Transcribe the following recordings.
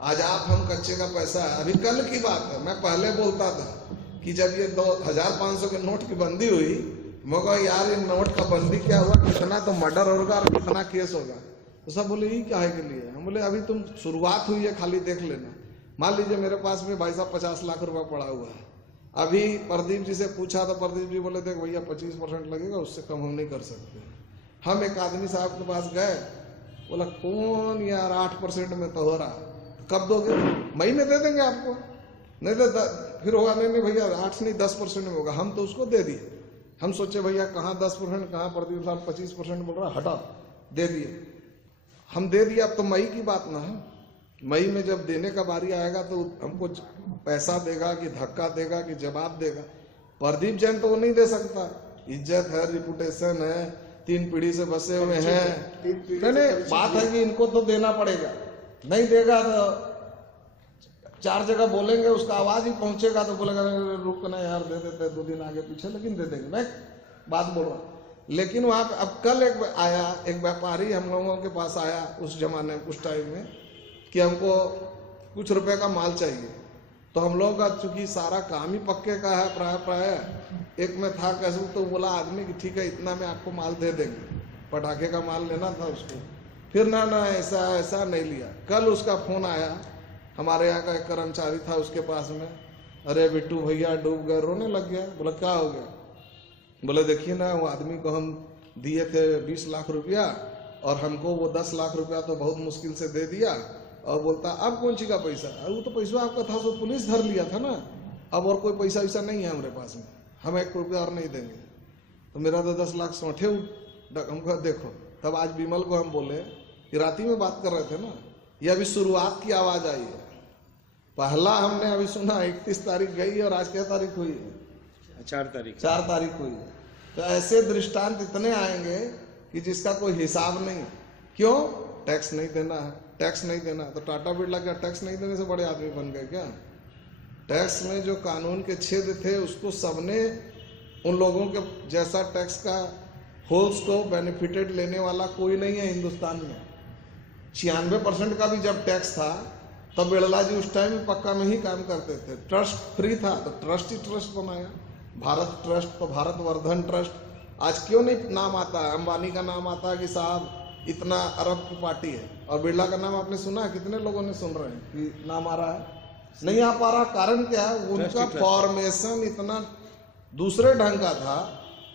आज आप हम कच्चे का पैसा है। अभी कल की बात है, मैं पहले बोलता था कि जब ये 2500 के नोट की बंदी हुई, मैं कहा यार ये नोट का बंदी क्या हुआ, कितना तो मर्डर होगा और कितना केस होगा। तो सब बोले ये क्या है के लिए। हम बोले अभी तुम शुरुआत हुई है, खाली देख लेना। मान लीजिए मेरे पास में भाई साहब 50 लाख रुपया पड़ा हुआ है। अभी प्रदीप जी से पूछा तो प्रदीप जी बोले देख भैया 25% लगेगा, उससे कम हम नहीं कर सकते। हम एक आदमी साहब के पास गए, बोला कौन यार 8% में तो हो रहा, कब दोगे? मई में दे देंगे आपको। नहीं तो फिर होगा, नहीं भैया 8 नहीं 10% में होगा। हम तो उसको दे दिए। हम सोचे भैया कहाँ 10%, कहाँ प्रदीप साहब 25% बोल रहा, हटा दे दिए। हम दे दिया। अब तो मई की बात ना है, मई में जब देने का बारी आएगा तो हमको पैसा देगा कि धक्का देगा कि जवाब देगा। प्रदीप जैन तो वो नहीं दे सकता, इज्जत है, रिपुटेशन है, 3 पीढ़ी से बसे हुए हैं। नहीं बात है कि इनको तो देना पड़ेगा, नहीं देगा तो 4 जगह बोलेंगे, उसका आवाज ही पहुंचेगा तो बोलेगा रुकना यार दे देते 2 दिन आगे पीछे, लेकिन दे देंगे। मैं बात बोल रहा हूँ। लेकिन वहां अब कल एक व्यापारी हम लोगों के पास आया उस जमाने में, उस टाइम में, कि हमको कुछ रुपए का माल चाहिए। तो हम लोग का चूंकि सारा काम ही पक्के का है प्राय एक में था कैसे, तो बोला आदमी कि ठीक है इतना में आपको माल दे देंगे, पटाखे का माल लेना था उसको। फिर ना ऐसा नहीं लिया। कल उसका फोन आया, हमारे यहाँ का एक कर्मचारी था उसके पास में, अरे बिट्टू भैया डूब गए, रोने लग गया। बोला क्या हो गया? बोले देखिए ना वो आदमी को हम दिए थे 20 लाख रुपया और हमको वो 10 लाख रुपया तो बहुत मुश्किल से दे दिया, और बोलता अब कौन सी का पैसा? अरे वो तो पैसा आपका था, तो पुलिस धर लिया था ना, अब और कोई पैसा वैसा नहीं है हमारे पास में, हम 1 रुपया और नहीं देंगे। तो मेरा तो 10 लाख सौठे हमको देखो। तब आज विमल को हम बोले कि राती में बात कर रहे थे ना, ये अभी शुरुआत की आवाज आई है। पहला हमने अभी सुना 31 तारीख गई और आज क्या तारीख हुई है? 4 तारीख हुई है। तो ऐसे दृष्टांत इतने आएंगे कि जिसका कोई हिसाब नहीं। क्यों? टैक्स नहीं देना है, टैक्स नहीं देना। तो टाटा बिरला क्या टैक्स नहीं देने से बड़े आदमी बन गए क्या? टैक्स में जो कानून के छेद थे उसको सबने, उन लोगों के जैसा टैक्स का होल्स को बेनिफिटेड लेने वाला कोई नहीं है हिंदुस्तान में। 96% का भी जब टैक्स था तब बिरला जी उस टाइम पक्का में ही काम करते थे। ट्रस्ट फ्री था तो ट्रस्ट ही ट्रस्ट बनाया, भारत ट्रस्ट, तो भारत वर्धन ट्रस्ट। आज क्यों नहीं नाम आता है? अंबानी का नाम आता है कि साहब इतना अरब की पार्टी है, और बिरला का नाम आपने सुना है? कितने लोगों ने सुन रहे हैं कि नाम आ रहा है? नहीं आ पा रहा। कारण क्या है? उनका फॉर्मेशन इतना दूसरे ढंग का था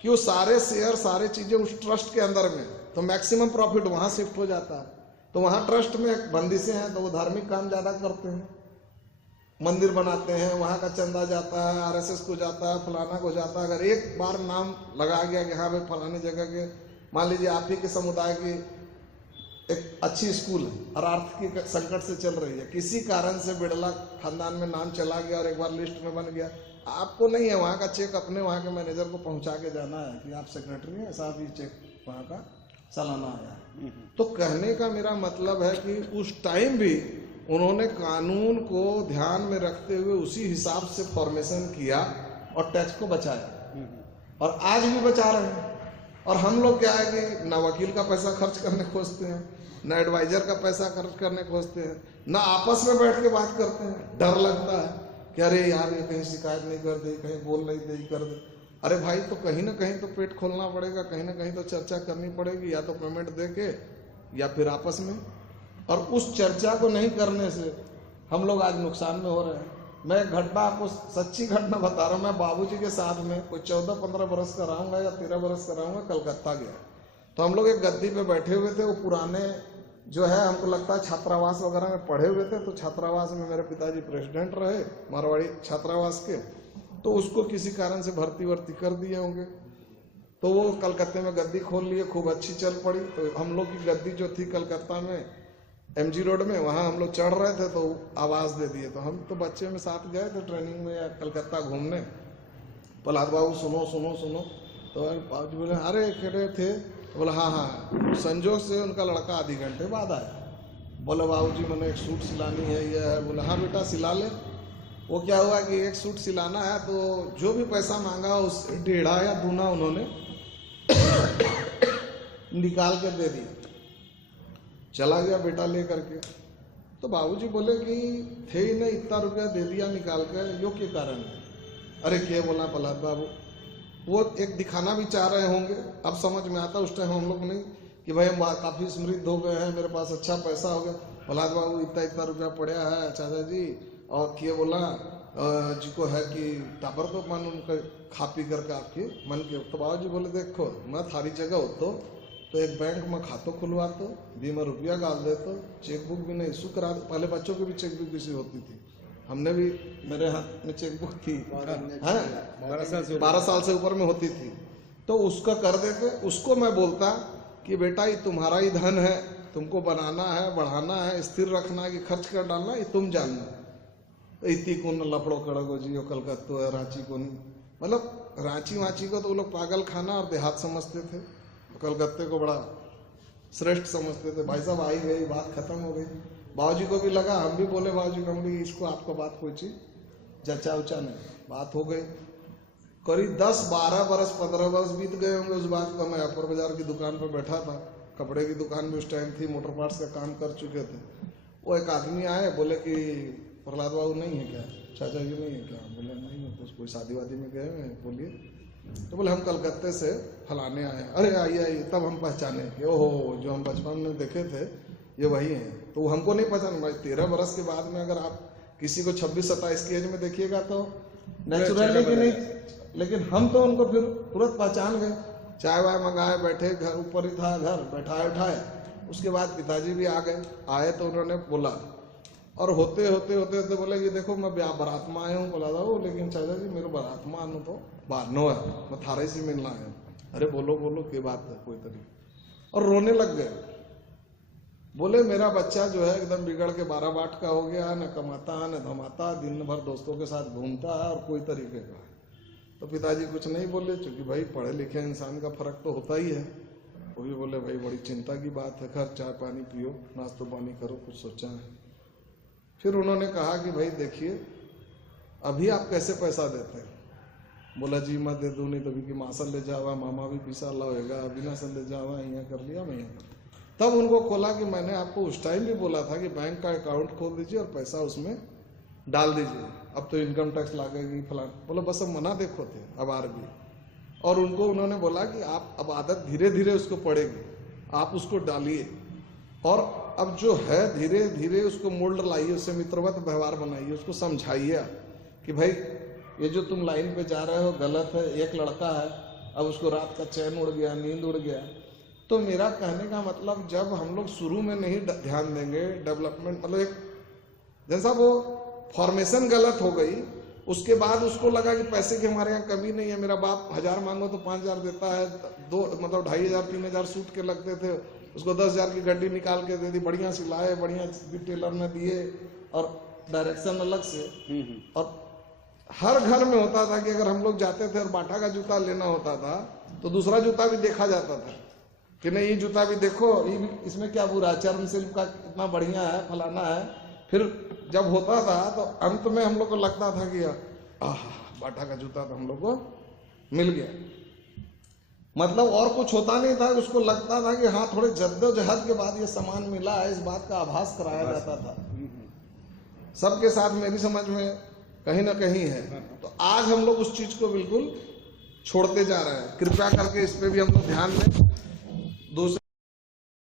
कि वो सारे शेयर सारे चीजें उस ट्रस्ट के अंदर में, तो मैक्सिमम प्रॉफिट वहां शिफ्ट हो जाता है। तो वहां ट्रस्ट में बंदिशें हैं तो वो धार्मिक काम ज्यादा करते हैं, मंदिर बनाते हैं, वहां का चंदा जाता है, आरएसएस को जाता है, फलाना को जाता है। अगर एक बार नाम लगा गया कि हाँ भाई फलानी जगह के, मान लीजिए आप ही के समुदाय की एक अच्छी स्कूल है और आर्थिक संकट से चल रही है, किसी कारण से बिरला खानदान में नाम चला गया और एक बार लिस्ट में बन गया, आपको नहीं है वहाँ का चेक अपने वहाँ के मैनेजर को पहुँचा के जाना है कि आप सेक्रेटरी हैं, साहब ये चेक वहाँ का सालाना आया। तो कहने का मेरा मतलब है कि उस टाइम भी उन्होंने कानून को ध्यान में रखते हुए उसी हिसाब से फॉर्मेशन किया और टैक्स को बचाया, और आज भी बचा रहे हैं। और हम लोग क्या है कि ना वकील का पैसा खर्च करने खोजते हैं, ना एडवाइजर का पैसा खर्च करने खोजते हैं, ना आपस में बैठ के बात करते हैं। डर लगता है कि अरे यार ये कहीं शिकायत नहीं कर दे, कहीं बोल नहीं दे, कर दे। अरे भाई तो कहीं ना कहीं तो पेट खोलना पड़ेगा, कहीं ना कहीं तो चर्चा करनी पड़ेगी, या तो पेमेंट दे के या फिर आपस में। और उस चर्चा को नहीं करने से हम लोग आज नुकसान में हो रहे हैं। मैं एक घटना आपको, सच्ची घटना बता रहा हूँ। मैं बाबूजी के साथ में कोई 14-15 बरस का रहूँगा या 13 बरस का रहूँगा, कलकत्ता गया। तो हम लोग एक गद्दी पे बैठे हुए थे, वो पुराने जो है हमको लगता है छात्रावास वगैरह में पढ़े हुए थे। तो छात्रावास में मेरे पिताजी प्रेसिडेंट रहे मारवाड़ी छात्रावास के, तो उसको किसी कारण से भर्ती कर दिए होंगे। तो वो कलकत्ते में गद्दी खोल लिए, खूब अच्छी चल पड़ी। तो हम लोग की गद्दी जो थी कलकत्ता में MG रोड में, वहाँ हम लोग चढ़ रहे थे तो आवाज दे दिए। तो हम तो बच्चे में साथ गए थे ट्रेनिंग में या कलकत्ता घूमने। प्रहलाद बाबू सुनो सुनो सुनो। तो बाबू बोले अरे केड़े थे? तो बोला हाँ, संजोग से उनका लड़का आधे घंटे बाद आया। बोले बाबूजी मैंने एक सूट सिलानी है, ये है। बोला हाँ बेटा सिला ले। वो क्या हुआ कि एक सूट सिलाना है तो जो भी पैसा मांगा उस 1.5 या 2 उन्होंने निकाल के दे दिया। चला गया बेटा ले करके। तो बाबूजी बोले कि थे ही नहीं, इतना रुपया दे दिया निकाल कर, यो के कारण है। अरे क्या बोला प्रहलाद बाबू, वो एक दिखाना भी चाह रहे होंगे। अब समझ में आता उस टाइम हम लोग नहीं कि भाई हम काफी समृद्ध हो गए हैं, मेरे पास अच्छा पैसा हो गया। प्रहलाद बाबू इतना इतना रुपया पड़ा है चाचा जी, और क्या बोला जी को है कि टाबर तो मन उनका खा पी करके आपके मन के। तो बाबू जी बोले देखो मैं थारी जगह हो तो एक बैंक में खातो खुलवा दो, बीमा रुपया डाल दे, तो चेक बुक भी नहीं इशू करा दो। पहले बच्चों की भी चेक बुक इशू होती थी, हमने भी, मेरे हाथ में चेक बुक थी, 12 साल से ऊपर में होती थी, तो उसका कर देते। उसको मैं बोलता कि बेटा ये तुम्हारा ही धन है, तुमको बनाना है, बढ़ाना है, स्थिर रखना है कि खर्च कर डालना, ये तुम जानना। इतनी कौन लफड़ो कड़गो जी, कलकत्तो है, रांची को नहीं, मतलब रांची वाची को तो वो लोग पागल खाना और देहात समझते थे, कलकत्ते को बड़ा श्रेष्ठ समझते थे। भाई साहब आई गई, बात खत्म हो गई। बाबूजी को भी लगा, हम भी बोले बाबूजी को, हम भी इसको आपको बात कोई चीज जचा उचा नहीं, बात हो गई। करीब 10-12 बरस 15 बरस बीत गए होंगे उस बात को। मैं अपर बाजार की दुकान पर बैठा था, कपड़े की दुकान में उस टाइम थी, मोटर पार्ट्स का काम कर चुके थे। वो एक आदमी आए, बोले कि प्रहलाद बाबू नहीं है क्या, चाचा जी नहीं है क्या? बोले नहीं है, तो कोई शादी वादी में गए हैं, बोलिए। तो बोले हम कलकत्ते से फलाने आए। अरे आइए आइए, तब हम पहचाने कि ओहो जो हम बचपन में देखे थे ये वही हैं। तो हमको नहीं पहचान भाई, 13 बरस के बाद में अगर आप किसी को 26-27 की एज में देखिएगा तो नेचुरली कि नहीं, लेकिन हम तो उनको फिर तुरंत पहचान गए। चाय वाय मंगाए, बैठे, घर ऊपर ही था घर, बैठाए उठाए। उसके बाद पिताजी भी आ गए, आए तो उन्होंने बोला, और होते होते होते होते बोले कि देखो मैं बारात में आया हूँ। बोला था वो, लेकिन चाचा जी मेरे बारात में आना तो बारनो है, मैं थारे से मिलना है। अरे बोलो बोलो क्या बात है, कोई तरीके, और रोने लग गए। बोले मेरा बच्चा जो है एकदम बिगड़ के 12 बाट का हो गया, न कमाता न धमाता, दिन भर दोस्तों के साथ घूमता है और कोई तरीके का है। तो पिताजी कुछ नहीं बोले, क्योंकि भाई पढ़े लिखे इंसान का फर्क तो होता ही है। वो भी बोले भाई बड़ी चिंता की बात है, खैर चाय पानी पियो, नाश्तो पानी करो, कुछ सोचा है। फिर उन्होंने कहा कि भाई देखिए अभी आप कैसे पैसा देते हैं? बोला जी मैं दे दूँ नहीं तो भी मासा ले जावा, मामा भी पिसा लाएगा, बिना से ले जावा, यहाँ कर लिया मैं यहाँ। तब उनको खोला कि मैंने आपको उस टाइम भी बोला था कि बैंक का अकाउंट खोल दीजिए और पैसा उसमें डाल दीजिए, अब तो इनकम टैक्स लागेगी फलान। बोला बस अब मना देखो थे अब RBI। और उनको उन्होंने बोला कि आप अब आदत धीरे धीरे उसको पड़ेगी, आप उसको डालिए, और अब जो है धीरे धीरे उसको मोल्ड लाइए, उससे मित्रवत व्यवहार बनाइए, उसको समझाइए कि भाई ये जो तुम लाइन पे जा रहे हो गलत है। एक लड़का है, अब उसको रात का चैन उड़ गया, नींद उड़ गया। तो मेरा कहने का मतलब, जब हम लोग शुरू में नहीं ध्यान देंगे डेवलपमेंट, मतलब एक जैसा वो फॉर्मेशन गलत हो गई, उसके बाद उसको लगा कि पैसे की हमारे यहाँ कमी नहीं है, मेरा बाप 1000 मांगो तो 5000 देता है, 2 मतलब 2500-3000 सूट के लगते थे, उसको 10,000 की गड्डी निकाल के दे दी, बढ़िया सिलाए, बढ़िया टेलर ने दिए, और डायरेक्शन अलग से। और हर घर में होता था कि अगर हम लोग जाते थे और बाटा का जूता लेना होता था तो दूसरा जूता भी देखा जाता था कि नहीं ये जूता भी देखो, ये भी, इसमें क्या बुरा, चर्म सिल्क का कितना बढ़िया है, फलाना है। फिर जब होता था तो अंत में हम लोग को लगता था कि बाटा का जूता तो हम लोग को मिल गया, मतलब और कुछ होता नहीं था, उसको लगता था कि हाँ थोड़े जद्दोजहद के बाद ये सामान मिला है, इस बात का आभास कराया जाता था। सबके साथ मेरी समझ में कहीं ना कहीं है। तो आज हम लोग उस चीज को बिल्कुल छोड़ते जा रहे हैं। कृपया करके इस पे भी हम लोग ध्यान दें। दूसरे